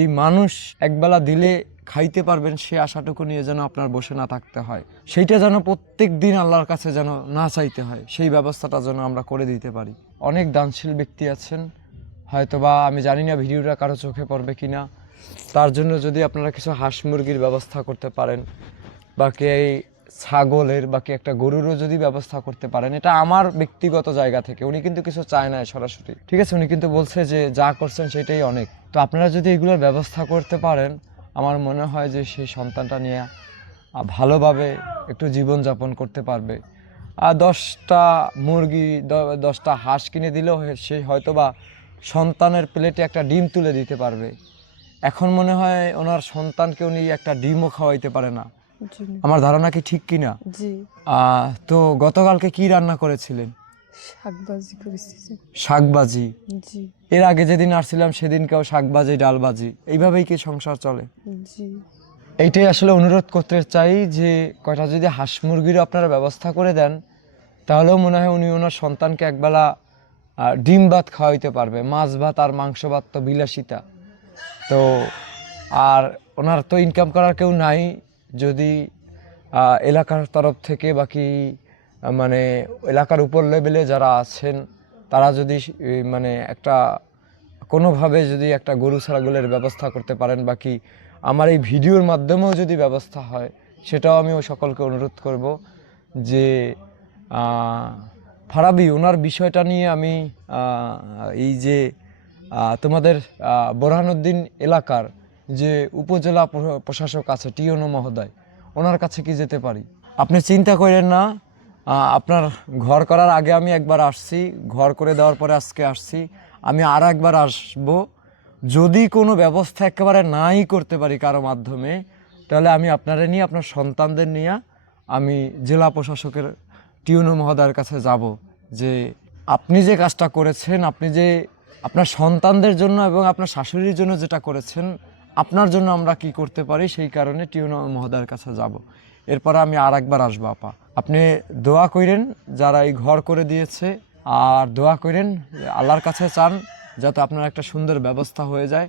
এই মানুষ একবেলা দিলে খাইতে পারবেন সে আশাটুকু নিয়ে যেন আপনার বসে না থাকতে হয়, সেইটা যেন প্রত্যেক দিন আল্লাহর কাছে যেন না চাইতে হয়, সেই ব্যবস্থাটা যেন আমরা করে দিতে পারি। অনেক দানশীল ব্যক্তি আছেন, হয়তোবা আমি জানি না ভিডিওটা কারো চোখে পড়বে কিনা, তার জন্য যদি আপনারা কিছু হাঁস মুরগির ব্যবস্থা করতে পারেন, বাকি এই ছাগলের বাকি একটা গরুরও যদি ব্যবস্থা করতে পারেন, এটা আমার ব্যক্তিগত জায়গা থেকে, উনি কিন্তু কিছু চায় না সরাসরি, ঠিক আছে, উনি কিন্তু বলছে যে যা করছেন সেটাই অনেক। তো আপনারা যদি এগুলোর ব্যবস্থা করতে পারেন, আমার মনে হয় যে সেই সন্তানটা নিয়ে ভালোভাবে একটু জীবনযাপন করতে পারবে। আর 10টা মুরগি 10টা হাঁস কিনে দিলেও সে হয়তোবা সন্তানের প্লেটে একটা ডিম তুলে দিতে পারবে। এখন মনে হয় ওনার সন্তানকে উনি একটা ডিমও খাওয়াইতে পারে না, আমার ধারণা কি ঠিক কিনা? জি। তো গতকালকে কি রান্না করেছিলেন? শাকভাজি করেছি। শাকভাজি? জি। এর আগে যেদিন আসছিলাম সেদিনকেও শাকভাজি ডালভাজি, এইভাবেই কি সংসার চলে? জি। এইটাই আসলে অনুরোধ করতে চাই যে কয়টা যদি হাঁস মুরগিরও আপনারা ব্যবস্থা করে দেন, তাহলেও মনে হয় উনি ওনার সন্তানকে একবেলা ডিম ভাত খাওয়াইতে পারবে। মাছ ভাত আর মাংস ভাত তো বিলাসিতা, তো আর ওনার তো ইনকাম করার কেউ নাই। যদি এলাকার তরফ থেকে বাকি মানে এলাকার উপর লেভেলে যারা আছেন তারা যদি মানে একটা কোনোভাবে যদি একটা গরু ছাগলের ব্যবস্থা করতে পারেন, বাকি আমার এই ভিডিওর মাধ্যমেও যদি ব্যবস্থা হয়, সেটাও আমি সকলকে অনুরোধ করব যে ফারাবি ওনার বিষয়টা নিয়ে আমি এই যে তোমাদের বোরহানুদ্দিন এলাকার যে উপজেলা প্রশাসক আছে টিওনো মহোদয়, ওনার কাছে কি যেতে পারি? আপনি চিন্তা করেন না, আপনার ঘর করার আগে আমি একবার আসছি, ঘর করে দেওয়ার পরে আজকে আসছি, আমি আর একবার আসবো। যদি কোনো ব্যবস্থা একেবারে নাই করতে পারি কারো মাধ্যমে, তাহলে আমি আপনারা নিয়ে আপনার সন্তানদের নিয়ে আমি জেলা প্রশাসকের টিউনো মহোদয়ের কাছে যাব যে আপনি যে কাজটা করেছেন, আপনি যে আপনার সন্তানদের জন্য এবং আপনার শাশুড়ির জন্য যেটা করেছেন, আপনার জন্য আমরা কি করতে পারি, সেই কারণে টিউনো মহোদয়ের কাছে যাব। এরপরে আমি আর একবার আসবো। আপা আপনি দোয়া করেন যারা এই ঘর করে দিয়েছে, আর দোয়া করেন আল্লাহর কাছে চান যাতে আপনার একটা সুন্দর ব্যবস্থা হয়ে যায়,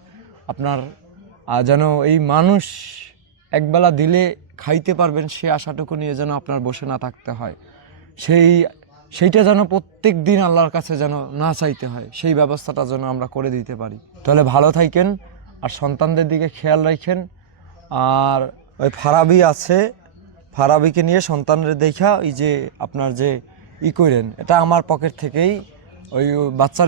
আপনার যেন এই মানুষ একবেলা দিলে খাইতে পারবেন সে আশাটুকু নিয়ে যেন আপনার বসে না থাকতে হয়, সেইটা যেন প্রত্যেক দিন আল্লাহর কাছে যেন না চাইতে হয়, সেই ব্যবস্থাটা যেন আমরা করে দিতে পারি। তাহলে ভালো থাকেন আর সন্তানদের দিকে খেয়াল রাখেন। আর ওই ফারাবি আছে, ফারাবিকে নিয়ে সন্তানদের দেখা এই যে আপনার যে করেন, এটা আমার পকেট থেকেই ওই বাচ্চার